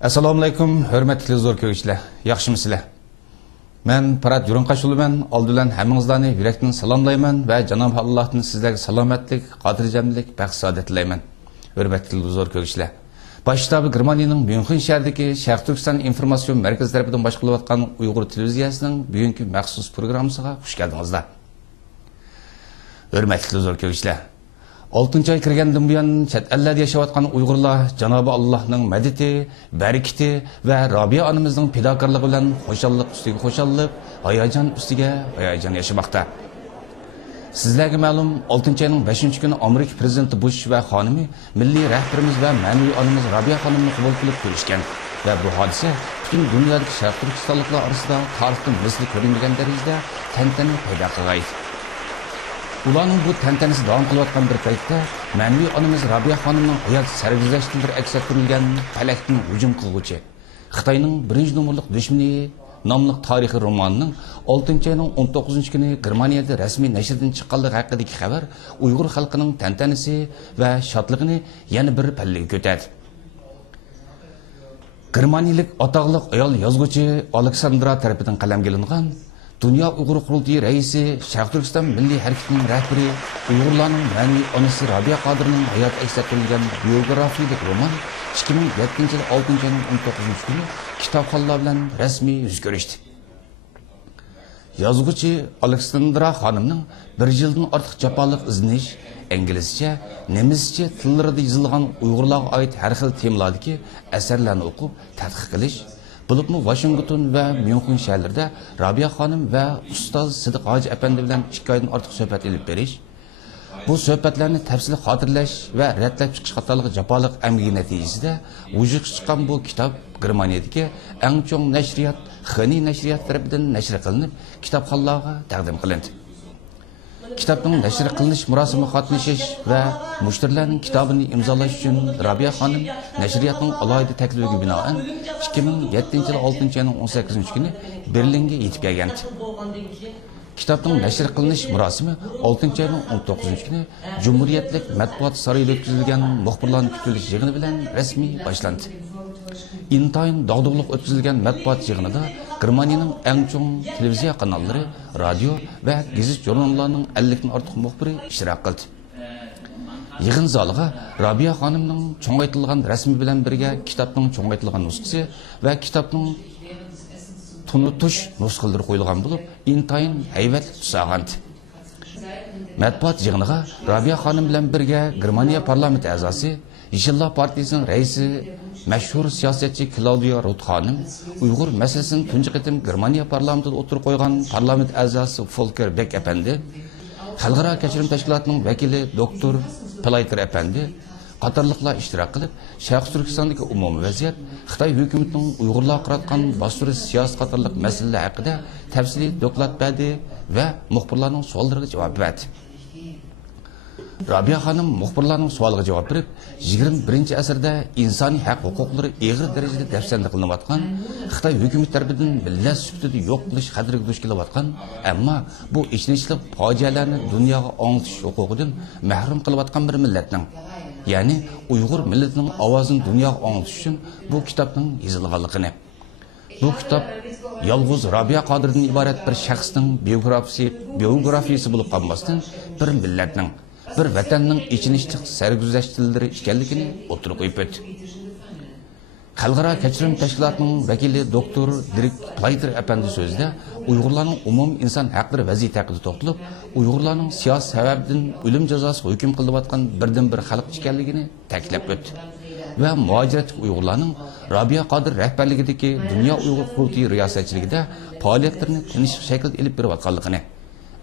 Assalomu alaykum, hurmatli zo'r ko'ruvchilar. Yaxshimisizlar? Men Parat Yurinqashuluman, oldi bilan hammangizlarni yurakdan salomlayman va Janob Allohdan sizlarga salomatlik, xotirjamlik, baxt saodat tilayman. Hurmatli zo'r ko'ruvchilar. Boshda Germaniyaning Myunxen shahridagi Sharq Turkiston informatsion markazi tarafidan boshqarilayotgan Uyg'ur televiziyasining bugungi maxsus programmasiga xush keldingizlar. Hurmatli zo'r ko'ruvchilar. 6 ay kirgandan buyon chet ellarda yashayotgan Uyg'urlar Janobi Allohning madadi, barakati va Robiya onamizning fidokorligi bilan xo'shallik ustiga xo'shallik, hayajon ustiga hayajon yashamoqda. Sizlarga ma'lum, 6 ayning 5-kuni Amerika prezidenti Bush va xonimi milliy rahbarimiz va ma'naviy onamiz Robiya xonimni qabul qilib ko'rishgan va bu hodisa butun dunyodagi Sharq Turkistonliklar orasida tarixda misli ko'rilmagan darajada tantana paydo qilgan. Ularning bu tantanasi davom qilayotgan bir paytda ma'naviy onamiz Robiya xonimning hayot sarguzashtidan bir aks ettirilgan falakdan hujum qilguvchi Xitoyning birinchi nomerlik dushmani nomli tarixiy romanining 6-ayning 19-kuni Germaniyada rasmiy nashrdan chiqqanligi haqidagi xabar Uyg'ur xalqining tantanasi va shodligini yana bir pallaga ko'tardi. Germaniyalik atoqli ayol yozuvchi Aleksandra tarafidan qalamga ilingan Dünya Uyghur Qurultayı Reisi, Sharq Turkiston Milliy harakatining rahbari, Uyg'urlarning ma'naviy onasi Robiya Qodirning hayot aks ettirilgan biografiyalik roman 2007-yil 6-ayning 19-kuni kitobxonlar bilan rasmiy yuz ko'rishdi. Yozuvchi Aleksandra xonimning 1 yildan ortiq jafoliq izlanish, inglizcha, nemischa tillarida yozilgan Uyg'urlarga oid har xil temalardagi asarlarni o'qib, tadqiq qilish, Bulupmu Washington ve Myunxen şehirlerde Robiya xonim ve Ustoz Sidiq Hoji Efendi bilan 2 oydan ortiq suhbat elib berish, bu suhbatlarni tafsili xotirlash va ratlab chiqish qatorliq jafoliq amgigi natijasida vujudga chiqqan bu kitob Germaniyadagi eng chong nashriyat Xini nashriyat tarafidan nashr qilinib, kitobxonlarga taqdim qilindi. Kitobning nashr qilinish murosimiga qatnashish va mushtarlarning kitobini imzolash uchun Robiya xonim nashriyatning alohida taklifiga binoan 2007-yil 6-ayning 18-kuni Berlinga yetib kelgan. Kitobning nashr qilinish murosimi 6-ayning 19-kuni Cumhuriyetlik matbuot saroyida o'tkazilgan muxbirlarning kutilish yig'ini bilan rasmiy boshlandi. Intayin dog'dug'liq o'tkazilgan matbuot yig'inida Germaniyaning eng chong televiziya kanallari, radio va gazet jurnallarining 50 dan ortiq muxbiri ishtirok qildi. Yig'in zaliga Robiya xonimning cho'ngaytirilgan rasmi bilan birga kitobning cho'ngaytirilgan nusxasi va kitobning tunutish nusxalari qo'yilgan bo'lib, intayin haybatli tus olgandi. Matbuot yig'iniga Robiya xonim bilan birga Germaniya parlamenti a'zosi, Yeshillar partiyasining raisi mashhur siyosatchi Claudia Roth xonim, Uyg'ur masalasini tunji qitim Germaniya parlamentida o'tirib qo'ygan parlament a'zosi Volker Beck apandi, Xalqaro kechirim tashkilotining vakili doktor Playter apandi qatorliqlar ishtirok qilib, Sharq Turkistondagi umumiy vaziyat, Xitoy hukumatining Uyg'urlarga qaratgan bostirish siyosat qatorliq masalalar haqida tafsiliy doklad berdi va muxbirlarning savollariga javob berdi. Robiya xonim muxbirlarning savoliga javob berib, 21-asrda insoniy haq huquqlari og'ir darajada dafsanda qilinayotgan, Xitoy hukumati tomonidan millat sifatida yo'q qilish xatiriga duch kelayotgan, ammo bu ichinishli fojialarni dunyoga anglatish huquqidan mahrum qilayotgan bir millatning, ya'ni Uyg'ur millatining ovozini dunyoga anglatish uchun bu kitobning yozilganligini. Bu kitob yolg'iz Robiya Qodirdan iborat bir shaxsning biografiyasi bo'lib qolmasdan, bir millatning, bir vatanning ichinishli sarguzashtlari ekanligini o'tirib qo'yib o'tdi. Xalqaro kechirim tashkilotining vakili doktor Dirk Playter apandi so'zida Uyg'urlarning umumiy inson haqlari vaziyati haqida to'xtalib, Uyg'urlarning siyosiy sababdan o'lim jazosiga hukm qilinayotgan birdan-bir xalq ekanligini ta'kidlab o'tdi va muhojirat Uyg'urlarning Robiya Qodir rahbarligidagi Dunyo Uyg'ur Qurultayyi riyosatchiligida faoliyatlarini tinch shaklda olib berayotganligini,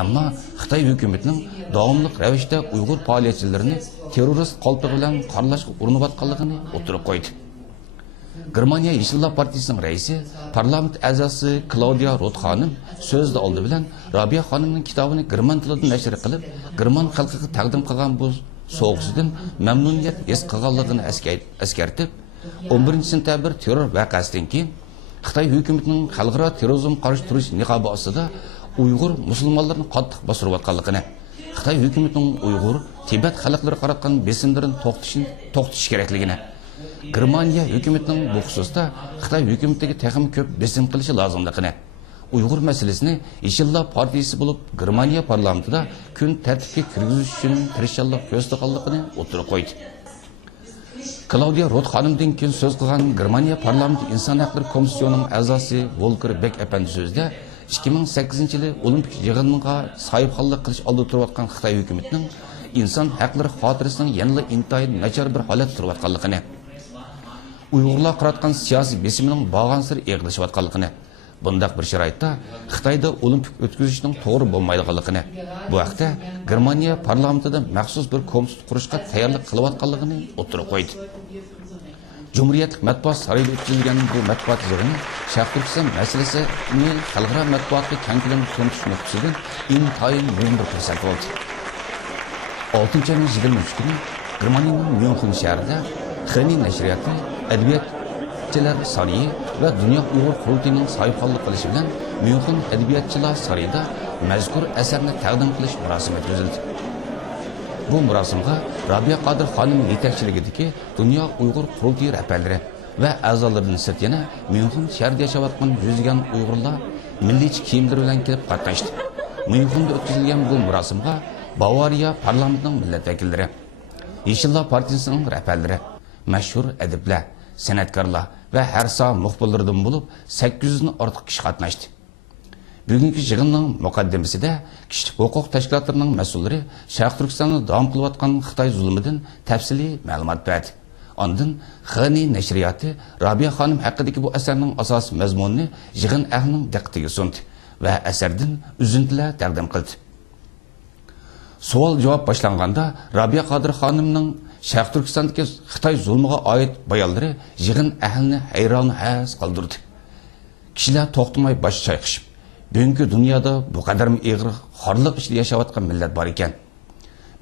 ammo Xitoy hukumatining davomli ravishda Uyg'ur faoliyatchilarini terrorist qalbi bilan qaralashga urinayotganligini o'tirib qo'ydi. Germaniya Yeshillar partiyasining raisi, parlament a'zosi Claudia Roth xonim so'zda oldi bilan Robiya xonimning kitobini german tilida nashr qilib, german xalqiga taqdim qilgan bu so'g'isidan mamnuniyat his qilganligini eskartib, 11-sentabr terror voqeasidan keyin Xitoy hukumatining xalqaro terrorizm qarshi turish niqobi ostida Uyg'ur musulmonlarni qattiq bostirayotganligini, Xitoy hukumatining Uyg'ur, Tibet xalqlariga qaratgan besimlarini to'xtatish kerakligini Germaniya hukumatining bu xususda Xitoy hukumatiga texim ko'p besim qilishi lozimligini, Uyg'ur masalasini Ishillar partiyasi bo'lib Germaniya parlamentida kun tartibga kirgizish uchun tirishchilik ko'rsatganligini o'tirib qo'ydi. Claudia Roth xonimdan keyin so'z qilgan Germaniya parlamenti inson haqlari komissiyonining a'zosi Volker Beck apandi so'zida 2008-yili Olimpik yig'iniga sohibxonlik qilish oldi turayotgan Xitoy hukumatining inson haqlari xotirasining yanada intayin nachar bir holat turayotganligini, Uyg'urlar qilayotgan siyosiy besimining bag'ansiri eg'lashayotganligini, bundaq bir sharoitda Xitoyda Olimpik o'tkazishning to'g'ri bo'lmaydiganligini, bu haqda Germaniya parlamentida maxsus bir komitet qurishga tayyorlik qilayotganligini o'tirib qo'ydi. Cumhuriyetlik matbuot sarayida o'tkazilgan bu matbuot yig'ini Sharq Turkiston masalasini xalqaro matbuotga keng ko'lamda tunutish nuqtasidan intayin muhim bir fursat bo'ldi. 6-ayning 23 kuni Germaniyaning Myunxen shahrida Xeni nashriyati adabiyotchilar sarayi va Dunyo Uyg'ur qurultiyining sohibxonlik qilishi bilan Myunxen adabiyotchilar sarayida mazkur asarni taqdim qilish marosimi o'tkazildi. Bu marosimga Robiya Qodir xonim yetakchiligidagi Dunyo Uyg'ur qurultiyi rahbarlari va a'zolaridan sirt yana Myunxen shahrida yashayotgan yuzlagan Uyg'urlar milliy kiyimlar bilan kelib qatnashdi. Myunxenda o'tkazilgan bu marosimga Bavariya parlamentining millat vakillari, Ishillar partiyasining rahbarlari, mashhur adiblar, san'atkorlar va har soha muxbirlaridan bo'lib 800 dan ortiq kishi qatnashdi. Bugungi yig'inning muqaddimasida kishilik huquq tashkilotlarining mas'ullari Sharq Turkistonda davom qilayotgan Xitoy zulmidan tafsiliy ma'lumot berdi. Ondan Xeni nashriyati Robiya xonim haqidagi bu asarning asosiy mazmunini yig'in ahlining diqqatiga sundi va asardan uzuntilar taqdim qildi. Savol-javob boshlanganda Robiya Qodir xonimning Sharq Turkistondagi Xitoy zulmiga oid bayonlari yig'in ahlini hayron-has qoldirdi. Kishilar to'xtamay bosh chayqashib, bugungi dunyoda bu qadar og'ir xorliq ichida yashayotgan millat bor ekan.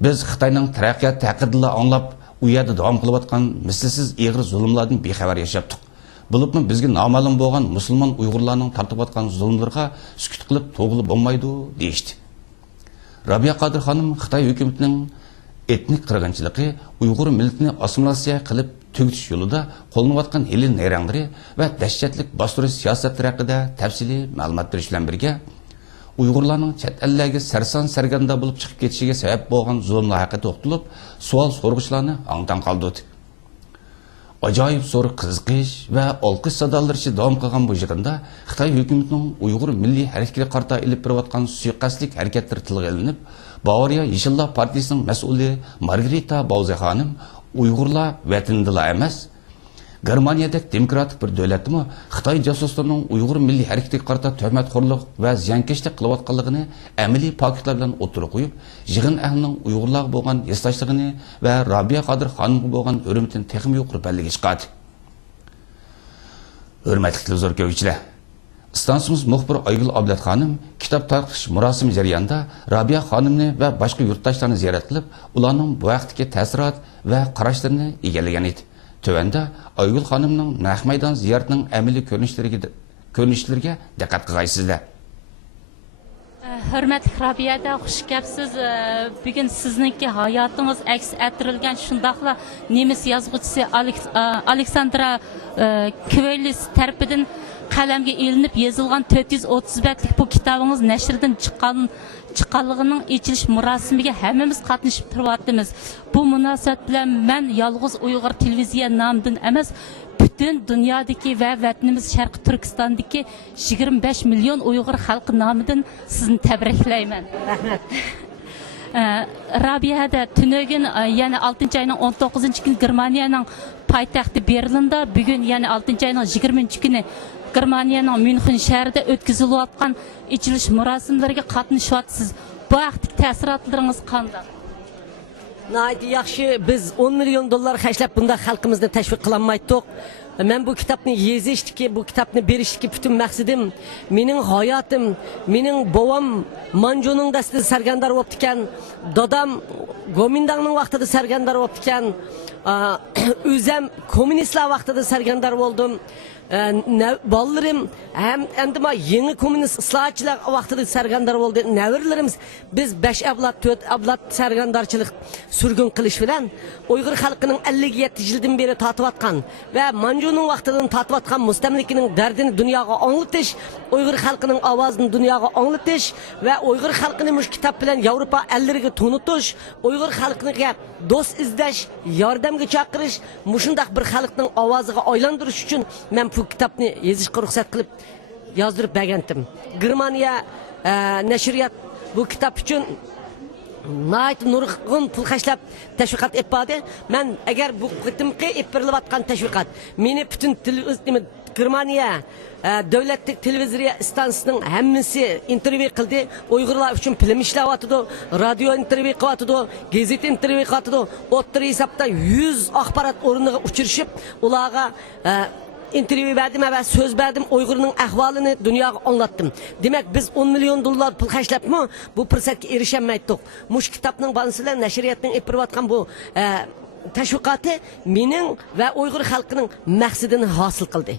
Biz Xitoyning taraqqiyoti haqida anglab, u yerda davom qilayotgan mislsiz og'ir zulmlardan bexabar yashayaptik. Bulubmi bizga noma'lum bo'lgan musulmon Uyg'urlarning tortayotgan zulmlarga sukut qilib to'g'rilib bo'lmaydi deyishdi. Robiya Qodir xonim Xitoy hukumatining etnik qirg'inchiligi, Uyg'ur millatini assimilyatsiya qilib tugutish yo'lida qo'llanayotgan hilil nayranglari va dahshatli bostirish siyosatlari haqida tafsiliy ma'lumot berish bilan birga Uyg'urlarning chet ellarga sarson sarganda bo'lib chiqib ketishiga sabab bo'lgan zulmlar haqida to'xtalib, savol so'rg'ichlarni ongdan qoldirdi. Ajoyib zo'r qiziqish va olqish sadolari davom qilgan bu yig'inda Xitoy hukumatining Uyg'ur milliy harakatiga qarata ilib berayotgan suiqasdlik harakatlari tilga olinib, Bavariya Ishillar partiyasining mas'uli Margarita Bauze xonim Uyg'urlar vatandalar emas, Germaniyadagi demokratik bir davlatmi Xitoy josuslarining Uyg'ur milliy harakatiga qarata tuhmatxo'rlik va ziyonkashlik qilayotganligini amaliy faktlar bilan o'tirib qo'yib, yig'in ahlining Uyg'urlarga bo'lgan esdoshligini va Robiya Qodir xonimga bo'lgan hurmatini texnik yuqori ballaga chiqardi. Hurmatli televizor ko'ruvchilar, Istansimiz muxbir Aygul Ablat xonim kitob tarqish murosimi jarayonida Robiya xonimni va boshqa yurtdoshlarni ziyorat qilib, ularning bu vaqtdagi ta'sirot va qarashlarini egallagan edi. Tövəndə Aygul xanımның naq maydon ziyoratının əməli görünüşlərinə diqqət qilgaysizlar. Hörmətli Rabiyada, xush gəlibsiz. Bugün sizningki hayatınız əks ettirilgan şundaqla nemis yazğıçısı Aleksandra Kvelis tərəfindən qalamga elinib yozilgan 430 betlik bu kitabınız nəşrdən chiqqanligining ichilish murosimiga hammamiz qatnashib turyapmiz. Bu munosabat bilan men yolg'iz Uyg'ur televiziya nomidan emas, butun dunyodagi va vatanimiz Sharq Turkistondagi 25 million Uyg'ur xalqi nomidan sizni tabriklayman. Rahmat. Rabiyada tunugin yana 6-ayning 19-kuni Germaniyaning poytaxti Berlinda, bugun yana 6-ayning 20-kuni Germaniyaning Myunxen shahrida o'tkazilayotgan ichilish murosimlariga qatnashyapsiz. Bu vaqtdagi ta'sirotlaringiz qanday? Nayt yaxshi, biz 10 million dollar xərcləb bunda xalqımızı təşviq qılanmaydık. men bu kitapni yezishdiki, bu kitapni berishdiki bütün maqsadim, mening hayotim, mening bovam Manjoning dastida sargardar bo'lib ekan, dadam Gomindangning vaqtida sargardar bo'lib ekan, o'zim kommunistlar vaqtida sargardar bo'ldim. Bolalarım hem endima yeni komünist ıslahatçılar vaqtida sargardar bo'ldi. Nevirlerimiz biz 5 avlod 4 avlod sargandarchilik sürgün qilish bilan Uyg'ur xalqining 57 yildan beri tatib atgan va Manjoning vaqtidan tatib atgan mustamlikaning dardini dunyoga anglatish, Uyg'ur xalqining ovozini dunyoga anglatish va Uyg'ur xalqini mush kitap bilan Yevropa ellariga tunutish, Uyg'ur xalqiga do'st izlash, yordamga chaqirish, mushundaq bir xalqning ovoziga aylantirish uchun men bu kitapni yezishga ruxsat qilib yozdirib bergandim. Germaniya nashriyat bu kitap uchun nayt nurg'un pul xashlab tashviqot etdi. Men agar bu qitimqi epirilayotgan tashviqot meni butun Germaniya davlatlik televiziya stansiyasining hammasi intervyu qildi. Uyg'urlar uchun film ishlayotdi, radio intervyu qilyotdi, gazeta intervyu qilyotdi. O'ttir hisobda 100 axborot o'rniga uchirishib, ularga intervyu verdim ve söz verdim, Uygur'un ahvalini dünyaya anlattım. Demek biz 10 milyon dolar pul xərcləb mi? Bu fırsatga erişəməydik. Muş kitabның banısıyla nəşriyyatның epirib atqan bu təşviqatı mening ve Uygur xalqının məqsidini hasıl qıldı.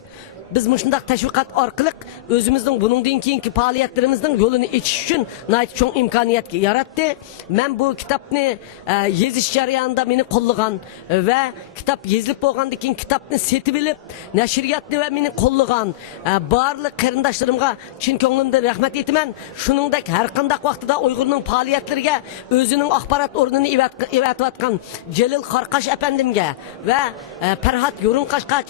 Biz muşundaq təşviqat arqılıq özümüzдің bunundan keyinki fəaliyyətlərimizдің yolunu içiş üçün nəhayət çox imkaniyet yarattı. Ben bu kitabni yeziş jarayonida meni qo'llagan ve kitap yezilib bo'lgandan keyin kitapni setib bilib, nashriyatni ve meni qo'llagan barliq qarindoshlarımga chin ko'nglimdan rahmat aytaman. Shuningdek har qanday vaqtida Uyg'urning faoliyatlariga o'zining axborot o'rnini evatayotgan Jalil Qarqash apandimga ve Farhat Yo'rinqashga